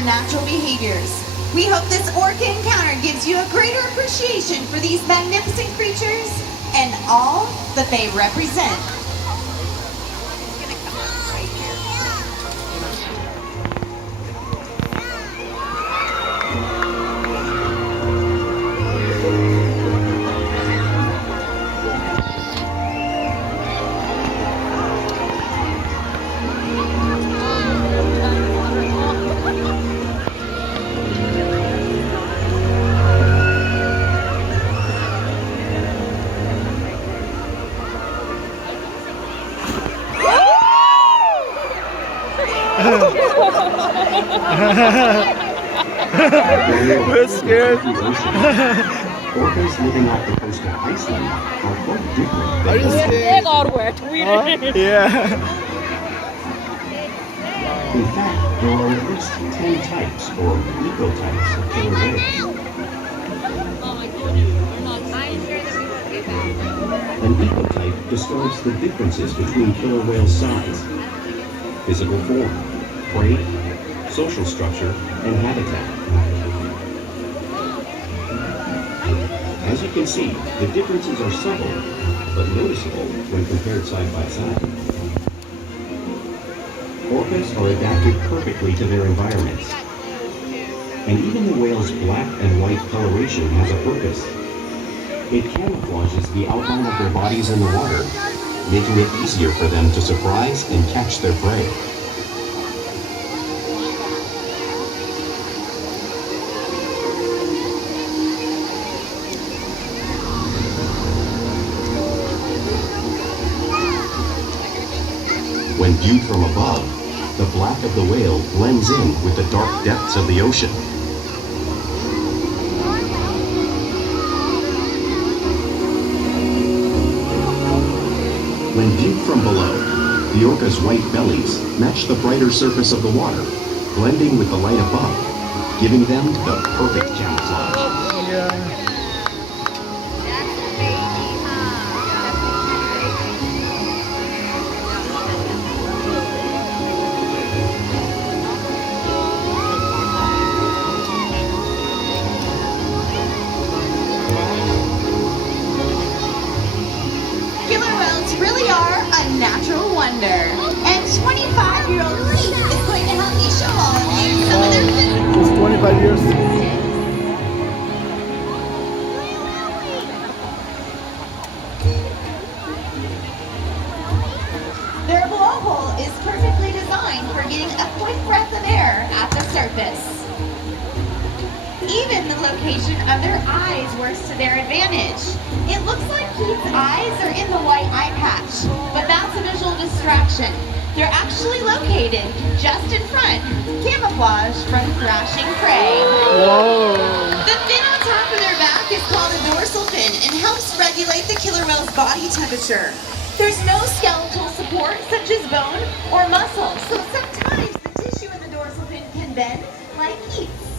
their natural behaviors. We hope this orca encounter gives you a greater appreciation for these magnificent creatures and all that they represent. We're scared. Orcas living off the coast of Iceland are quite different. Are you scared? Yeah. In fact, there are at least 10 types or ecotypes of killer whales. An ecotype describes the differences between killer whale size, physical form, prey, social structure, and habitat. As you can see, the differences are subtle, but noticeable when compared side by side. Orcas are adapted perfectly to their environments. And even the whale's black and white coloration has a purpose. It camouflages the outline of their bodies in the water, making it easier for them to surprise and catch their prey. When viewed from above, the black of the whale blends in with the dark depths of the ocean. When viewed from below, the orca's white bellies match the brighter surface of the water, blending with the light above, giving them the perfect camouflage. Yeah. Really are a natural wonder. And 25-year-old Keith is going to help me show all of you some of their food. Just 25 years. Their blowhole is perfectly designed for getting a quick breath of air at the surface. Even the location of their eyes works to their advantage. It looks like Keith's eyes are in the white eye patch, but that's a visual distraction. They're actually located just in front, camouflaged from thrashing prey. Whoa. The fin on top of their back is called a dorsal fin and helps regulate the killer whale's body temperature. There's no skeletal support such as bone or muscle, so sometimes the tissue in the dorsal fin can bend like Keith's.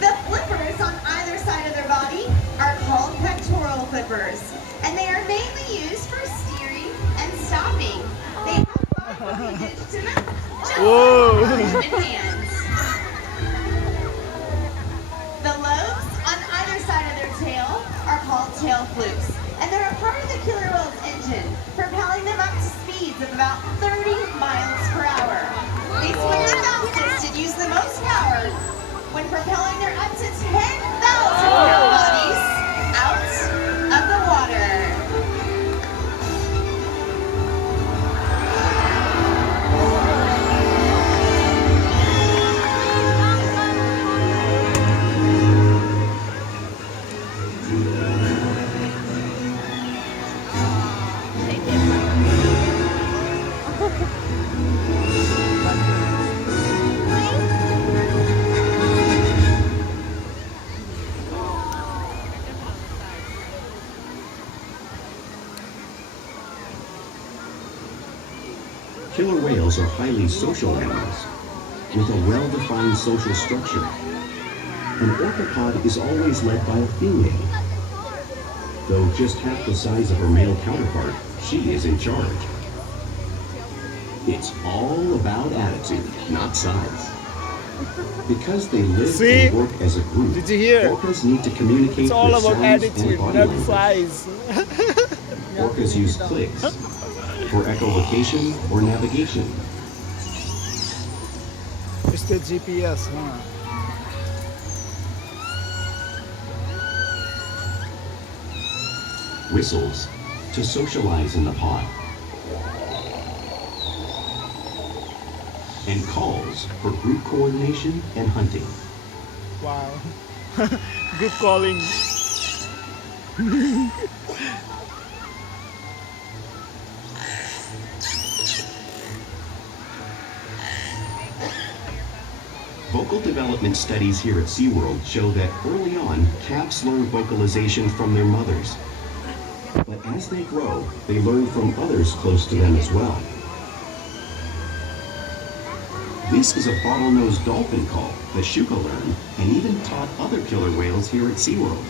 The flippers on either side of their body are called pectoral flippers, and they are mainly used for steering and stopping. They have powerful linkage to them, just like human hands. The lobes on either side of their tail are called tail flukes, and they're a part of the killer whale's engine, propelling them up to speeds of about 30 miles per hour. They swim the fastest and use the most power when propelling their up to 10,000-pound bodies out of the water. Killer whales are highly social animals with a well-defined social structure. An orcapod is always led by a female. Though just half the size of her male counterpart, she is in charge. It's all about attitude, not size. Because they live See? and work as a group, Did you hear? orcas need to communicate It's all with about sounds attitude, and body not language. size. Orcas use clicks for echolocation or navigation. It's the GPS, huh? Whistles to socialize in the pod. And calls for group coordination and hunting. Wow. Good calling. Vocal development studies here at Seaworld show that early on, calves learn vocalization from their mothers. But as they grow, they learn from others close to them as well. This is a bottlenose dolphin call that Shuka learned and even taught other killer whales here at Seaworld.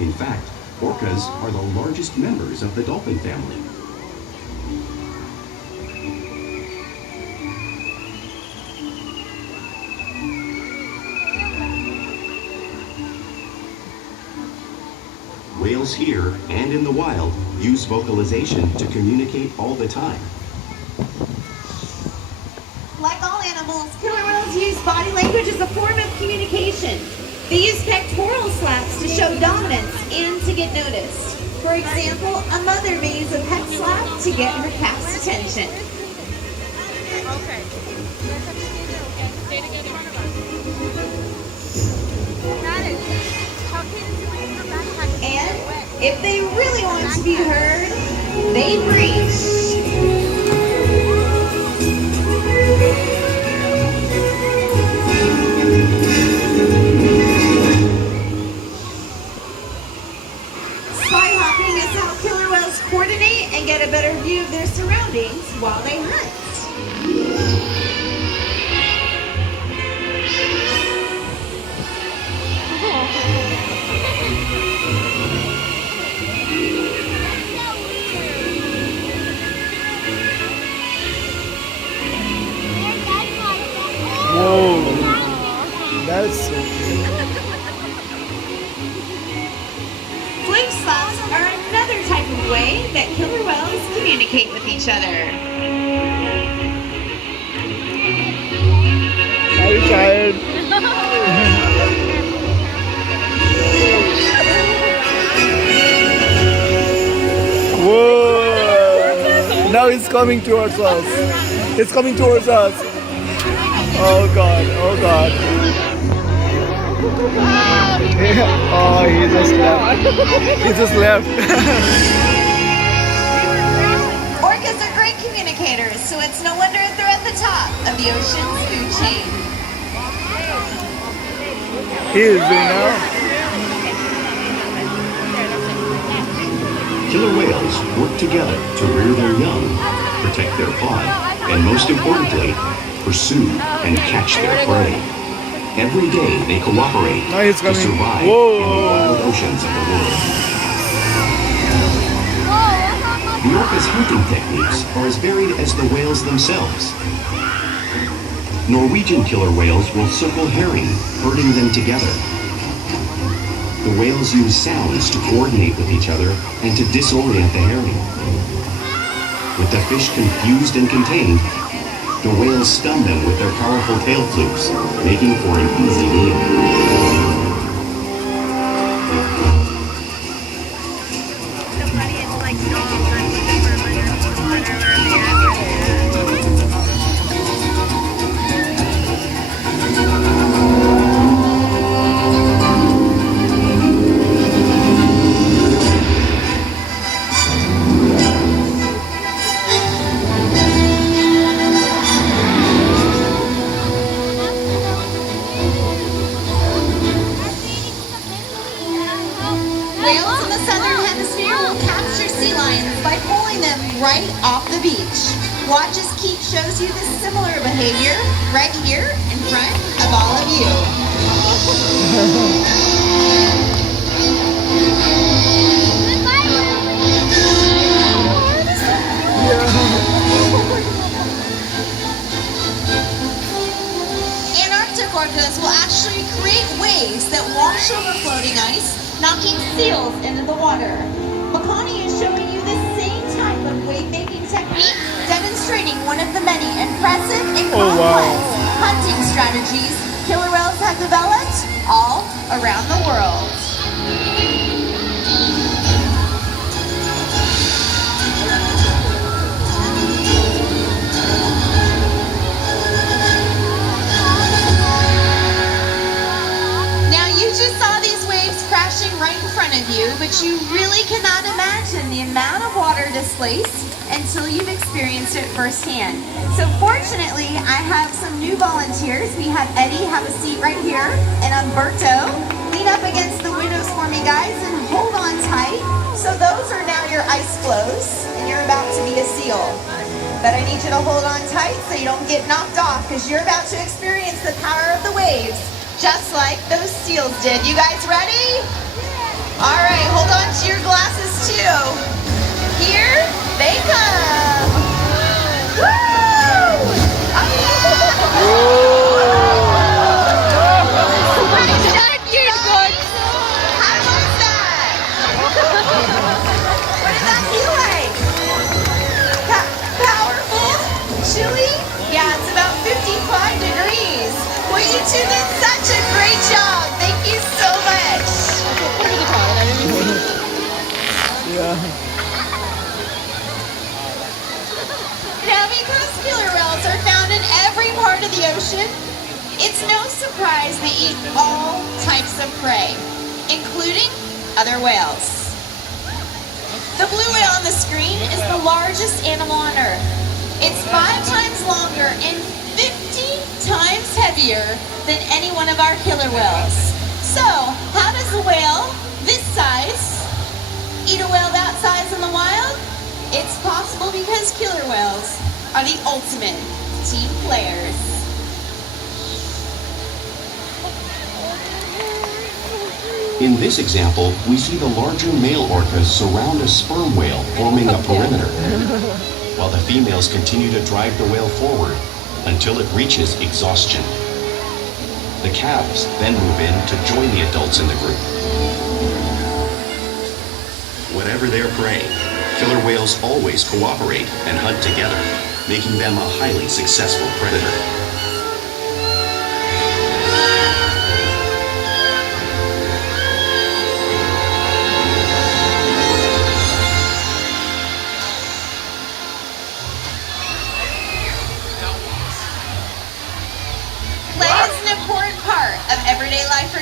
In fact, orcas are the largest members of the dolphin family. Whales here and in the wild use vocalization to communicate all the time. Like all animals, killer whales use body language as a form of communication. They use pectoral slaps to show dominance and to get noticed. For example, a mother may use a peck slap to get her calf's attention. Okay. Stay together in front of us. Got it. Tell kids to leave her backpack. And if they really want to be heard, they breathe. Spy hopping is how killer whales coordinate and get a better view of their surroundings while they hunt. Whoa. That's so cute. Fling slaps are another type of way that killer whales communicate with each other. Are you tired? Whoa! Now it's coming towards us. It's coming towards us. Oh God! Oh God! Oh, he just left. He just left. Orcas are great communicators, so it's no wonder they're at the top of the ocean's food chain. He is doing now. Killer whales work together to rear their young, protect their pod, and most importantly, pursue and catch their prey. Every day they cooperate Now he's to coming. survive Whoa. in the wild oceans of the world. The orca's hunting techniques are as varied as the whales themselves. Norwegian killer whales will circle herring, herding them together. The whales use sounds to coordinate with each other and to disorient the herring. With the fish confused and contained, the whales stun them with their powerful tail flukes, making for an easy meal. Whales in the southern hemisphere will capture sea lions by pulling them right off the beach. Watch as Keith shows you this similar behavior right here in front of all of you. Antarctic orcas waves that wash over floating ice, knocking seals into the water. Makani is showing you the same type of wave-making technique, demonstrating one of the many impressive and complex hunting strategies killer whales have developed all around the world. You just saw these waves crashing right in front of you, but you really cannot imagine the amount of water displaced until you've experienced it firsthand. So fortunately, I have some new volunteers. We have Eddie, have a seat right here, and Umberto. Lean up against the windows for me, guys, and hold on tight. So those are now your ice floes, and you're about to be a seal. But I need you to hold on tight so you don't get knocked off, because you're about to experience the power of the waves. Just like those seals did. You guys ready? All right, hold on to your glasses too. Here they come. Woo! Pretty weird good. How was that? What did that feel like? Powerful? Chilly? Yeah, it's about 55 degrees. Well, you two did such a great job. Thank you so much. Now, because killer whales are found in every part of the ocean, it's no surprise they eat all types of prey, including other whales. The blue whale on the screen is the largest animal on Earth. It's 5 times longer and 50 times heavier than any one of our killer whales. So, how does a whale this size eat a whale that size in the wild? It's possible because killer whales are the ultimate team players. In this example, we see the larger male orcas surround a sperm whale, forming a perimeter, while the females continue to drive the whale forward until it reaches exhaustion. The calves then move in to join the adults in the group. Whatever their prey, killer whales always cooperate and hunt together, making them a highly successful predator.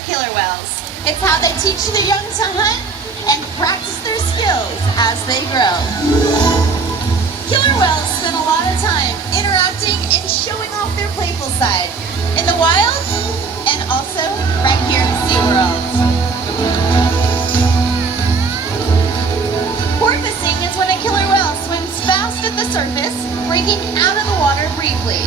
Killer whales. It's how they teach the young to hunt and practice their skills as they grow. Killer whales spend a lot of time interacting and showing off their playful side in the wild and also right here in Seaworld. Porpoising is when a killer whale swims fast at the surface, breaking out of the water briefly.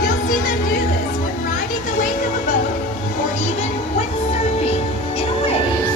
You'll see them do this when riding the wake of a boat or even when surfing in a wave.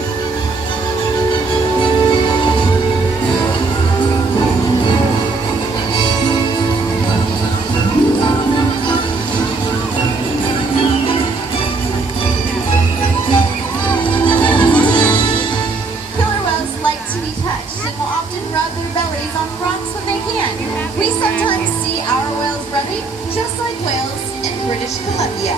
And will often rub their bellies on rocks when they can. We sometimes see our whales rubbing just like whales in British Columbia.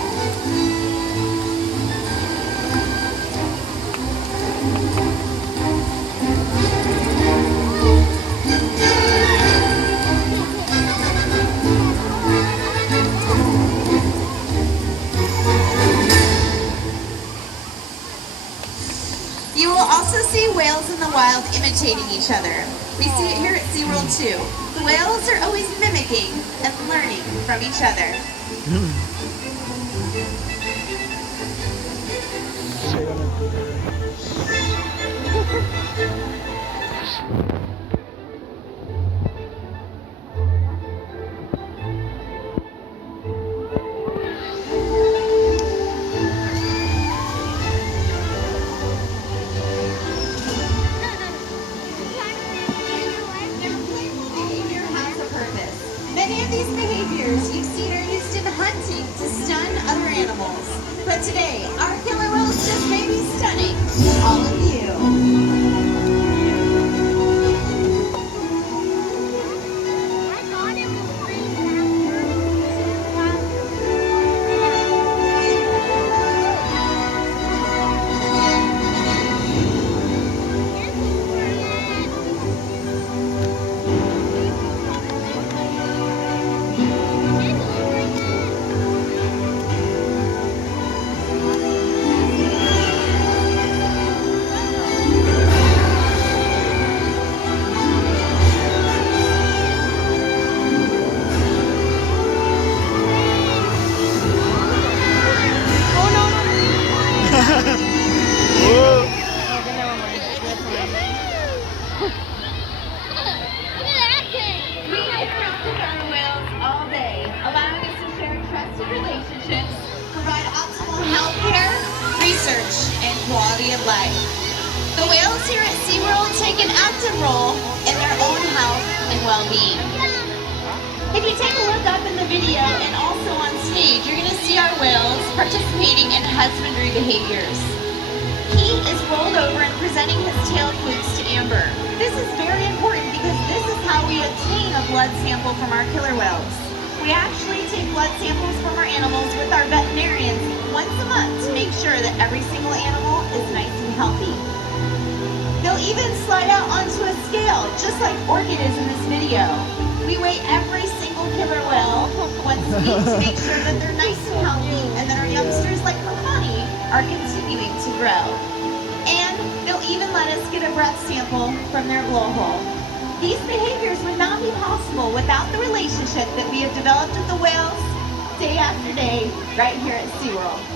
You will also see whales in the wild imitating each other. We see it here at Seaworld too. The whales are always mimicking and learning from each other. these behaviors you've seen are used in hunting to stun other animals. But today, our killer whales just may be stunning all of you. I got him for free. Oh. We interact with our whales all day, allowing us to share trusted relationships, provide optimal health care, research, and quality of life. The whales here at Seaworld take an active role in their own health and well-being. If you take a look up in the video and also on stage, you're going to see our whales participating in husbandry behaviors. He is rolled over and presenting his tail flukes to Amber. This is very important because this is how we obtain a blood sample from our killer whales. We actually take blood samples from our animals with our veterinarians once a month to make sure that every single animal is nice and healthy. They'll even slide out onto a scale, just like Orca is in this video. We weigh every single killer whale once a week to make sure that they're nice and healthy and that our youngsters like Makani are continuing to grow. And they'll even let us get a breath sample from their blowhole. These behaviors would not be possible without the relationship that we have developed with the whales day after day right here at SeaWorld.